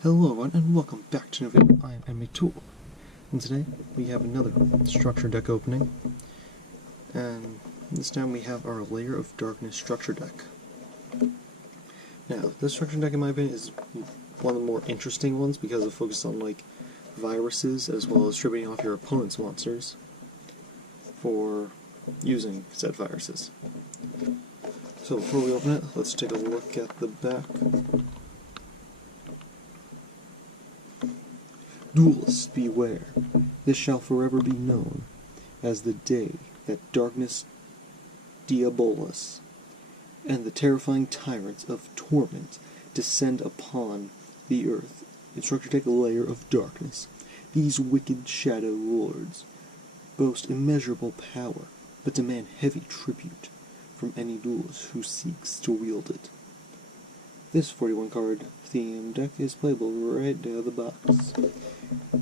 Hello everyone, and welcome back to another video. I am Enemy Tool, and today we have another structure deck opening, and this time we have our Lair of Darkness structure deck. Now, this structure deck in my opinion is one of the more interesting ones because it focuses on like viruses as well as stripping off your opponent's monsters for using said viruses. So before we open it, let's take a look at the back. Duelists, beware. This shall forever be known as the day that Darkness Diabolus and the terrifying tyrants of torment descend upon the earth. Instructor take a Lair of Darkness. These wicked shadow lords boast immeasurable power, but demand heavy tribute from any duelist who seeks to wield it. This 41 card theme deck is playable right out of the box,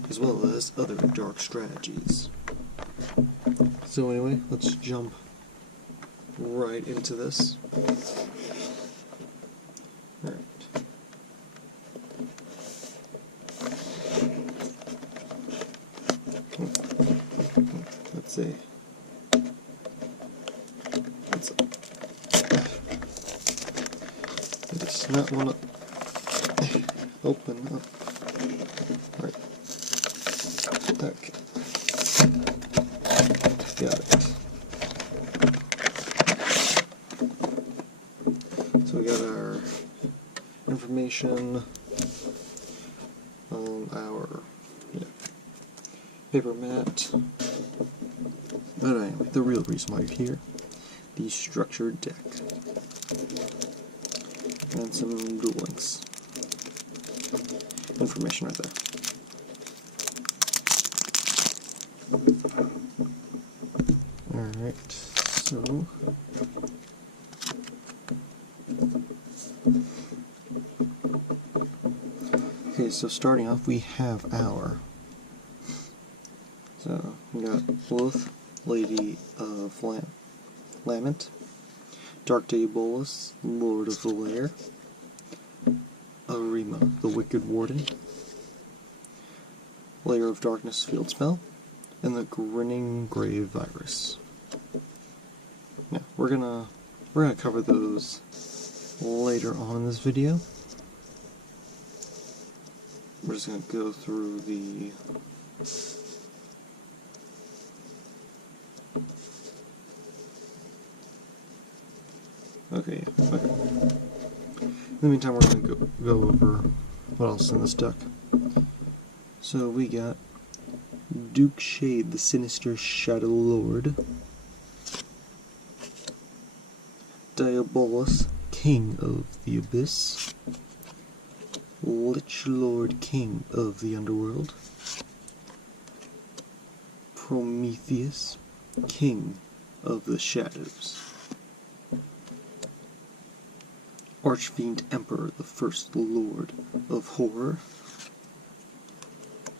as well as other dark strategies. So anyway, let's jump right into this. Alright. Let's see. I just not want to open up. Right. Okay. Got it. So we got our information on our paper mat. But anyway, the real reason why you're here, the structured deck. And some duel links. Information right there. Alright, so okay, so starting off we have our we got both Lady of Lament, Dark Diabolus, Lord of the Lair, Arima, the Wicked Warden, Lair of Darkness field spell, and the Grinning Grave Virus. Now, we're gonna cover those later on in this video. We're just gonna go through the Okay. In the meantime, we're going to go over what else is in this deck. So we got Duke Shade, the Sinister Shadow Lord, Diabolus, King of the Abyss, Lich Lord, King of the Underworld, Prometheus, King of the Shadows, Archfiend Emperor, the First Lord of Horror,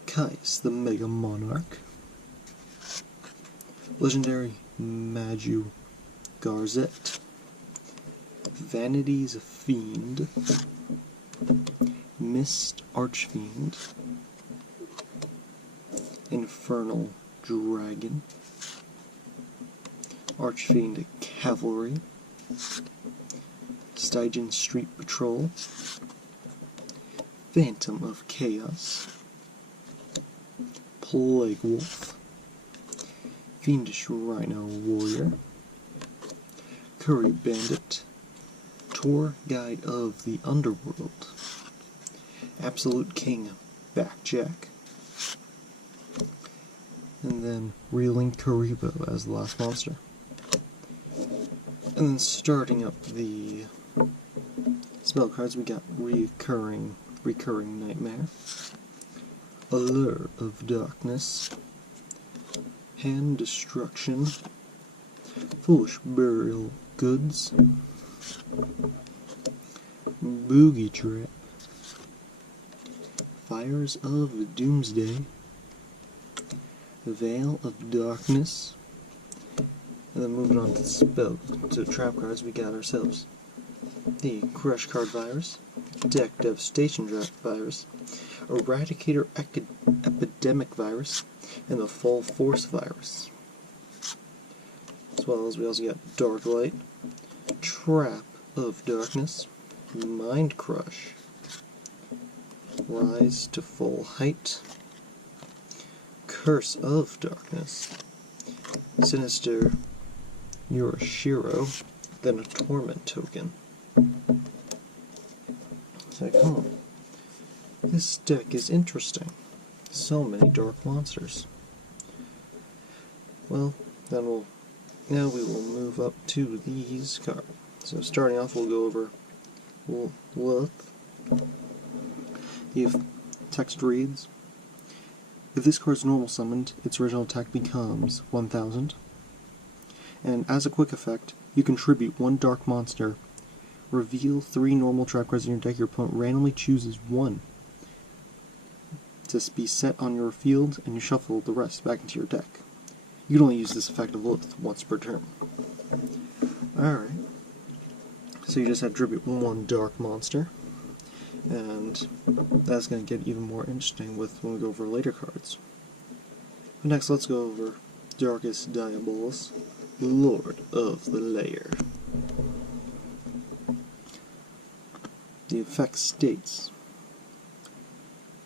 Kais, the Mega Monarch, Legendary Maju Garzette, Vanity's Fiend, Mist Archfiend, Infernal Dragon, Archfiend Cavalry, Stygian Street Patrol, Phantom of Chaos, Plague Wolf, Fiendish Rhino Warrior, Curry Bandit, Tour Guide of the Underworld, Absolute King Backjack, and then Reeling Karibo as the last monster. And then starting up the spell cards, we got Recurring Nightmare, Allure of Darkness, Hand Destruction, Foolish Burial Goods, Boogie Trap, Fires of Doomsday, Veil of Darkness, and then moving on to trap cards, we got ourselves the Crush Card Virus, Deck Devastation Virus, Eradicator Epidemic Virus, and the Full Force Virus. As well as we also got Dark Light, Trap of Darkness, Mind Crush, Rise to Full Height, Curse of Darkness, Sinister Yorishiro, then a Torment token. It's like, huh, this deck is interesting. So many dark monsters. Well, now we will move up to these cards. So starting off, we'll go over Wolf. If text reads, if this card is normal summoned, its original attack becomes 1000. And as a quick effect, you contribute 1 dark monster, reveal 3 normal trap cards in your deck, your opponent randomly chooses 1 to be set on your field, and you shuffle the rest back into your deck. You can only use this effect of Lilith once per turn. Alright. So you just have to tribute 1 dark monster, and that's going to get even more interesting with when we go over later cards. But next, let's go over Darkest Diabolus, Lord of the Lair. The effect states,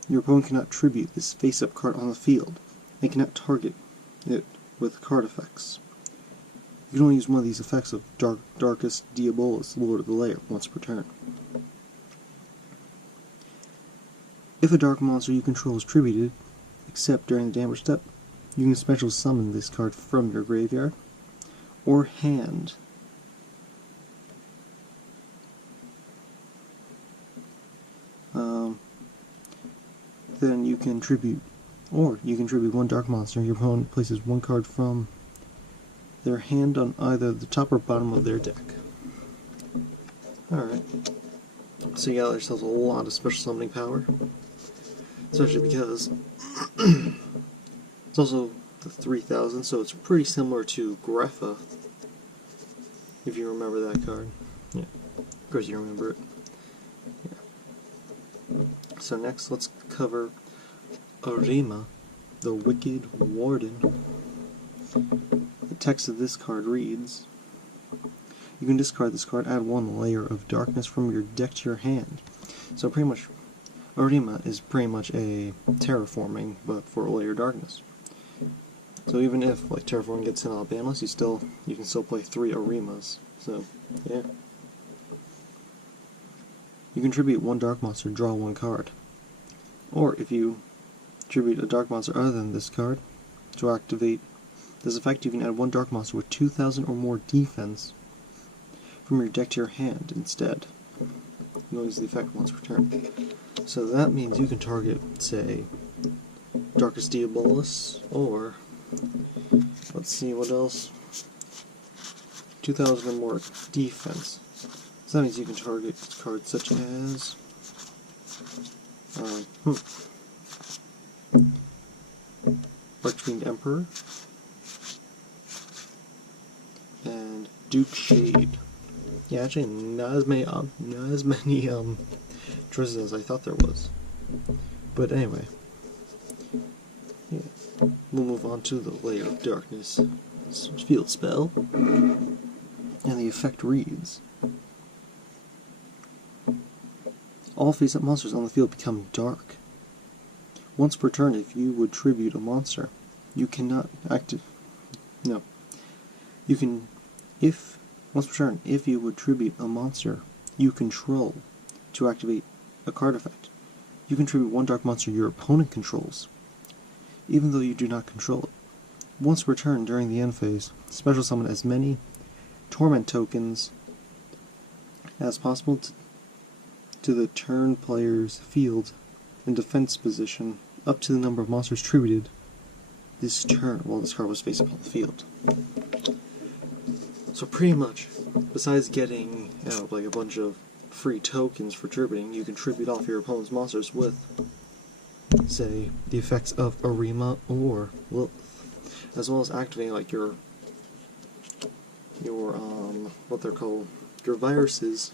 your opponent cannot tribute this face-up card on the field. They cannot target it with card effects. You can only use one of these effects of Darkest Diabolus, Lord of the Lair, once per turn. If a dark monster you control is tributed, except during the damage step, you can special summon this card from your graveyard or hand. Then you can tribute 1 dark monster. Your opponent places 1 card from their hand on either the top or bottom of their deck. Alright. So you got yourselves a lot of special summoning power. Especially because it's also the 3000, so it's pretty similar to Greffa, if you remember that card. Yeah, of course you remember it. Yeah. So next, let's cover Arima, the Wicked Warden. The text of this card reads, you can discard this card, add 1 layer of darkness from your deck to your hand. So pretty much, Arima is pretty much a terraforming, but for a layer of darkness. So even if like terraforming gets in Alabama's, you can still play 3 Arimas. So yeah. You can tribute 1 dark monster, draw 1 card. Or if you tribute a dark monster other than this card, to activate this effect, you can add 1 dark monster with 2000 or more defense from your deck to your hand instead. You will use the effect once per turn. So that means you can target, say, Darkest Diabolus, or let's see what else. 2000 or more defense. So that means you can target cards such as Archfiend Emperor and Duke Shade. Yeah, actually, not as many choices as I thought there was. But anyway, yeah, we'll move on to the Lair of Darkness field spell, and the effect reads: all face-up monsters on the field become dark. Once per turn, if you would tribute a monster, you cannot once per turn, if you would tribute a monster you control to activate a card effect, you can tribute 1 dark monster your opponent controls, even though you do not control it. Once per turn during the end phase, special summon as many torment tokens as possible to the turn player's field and defense position up to the number of monsters tributed this turn while this card was face up on the field. So pretty much, besides getting like a bunch of free tokens for tributing, you can tribute off your opponent's monsters with, say, the effects of Arima or Lilith, as well as activating like your what they're called, your viruses,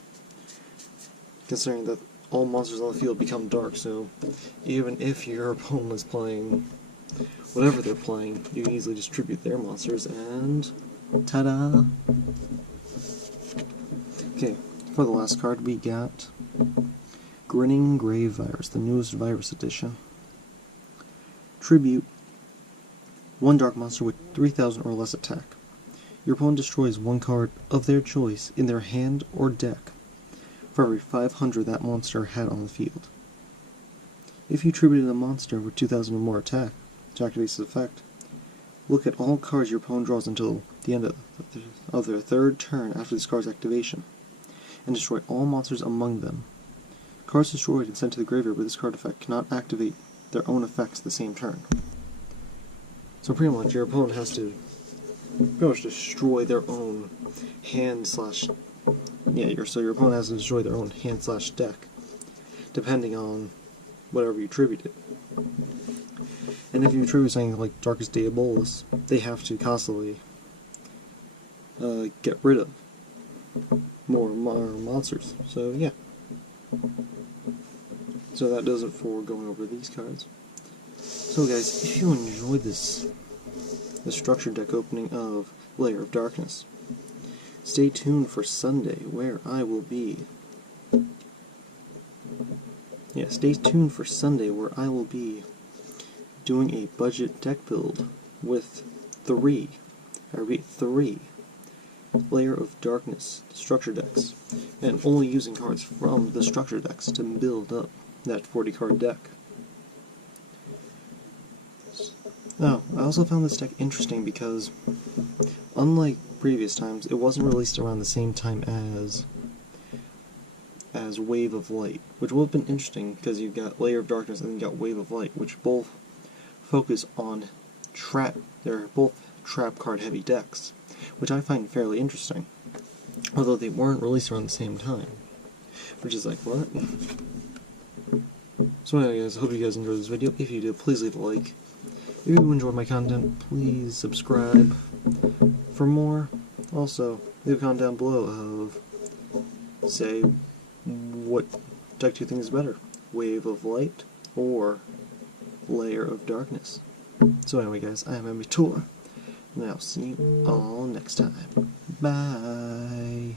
considering that all monsters on the field become dark, so even if your opponent is playing whatever they're playing, you can easily distribute their monsters, and ta-da! Okay, for the last card we got Grinning Grave Virus, the newest virus edition. Tribute, one dark monster with 3,000 or less attack. Your opponent destroys one card of their choice in their hand or deck for every 500 that monster had on the field. If you tributed a monster with 2,000 or more attack to activate this effect, look at all cards your opponent draws until the end of their third turn after this card's activation, and destroy all monsters among them. Cards destroyed and sent to the graveyard with this card effect cannot activate their own effects the same turn. So pretty much your opponent has to pretty much destroy their own hand slash... so your opponent has to destroy their own hand slash deck, depending on whatever you tributed. And if you attribute something like Darkest Diabolus, they have to constantly get rid of more monsters. So yeah. So that does it for going over these cards. So guys, if you enjoyed the structure deck opening of Lair of Darkness, stay tuned for Sunday where I will be... stay tuned for Sunday where I will be doing a budget deck build with three Lair of Darkness structure decks, and only using cards from the structure decks to build up that 40 card deck. Now, I also found this deck interesting because, unlike previous times, it wasn't released around the same time as Wave of Light, which would have been interesting because you've got Lair of Darkness and then you got Wave of Light, which both focus on trap. They're both trap card heavy decks, which I find fairly interesting, although they weren't released around the same time, which is like, what? So anyway guys, I hope you guys enjoyed this video. If you did, please leave a like. If you enjoyed my content, please subscribe for more. Also, leave a comment down below of, say, what deck do you think is better? Wave of Light or Lair of Darkness? So anyway guys, I am Emmy Tour, and I'll see you all next time. Bye!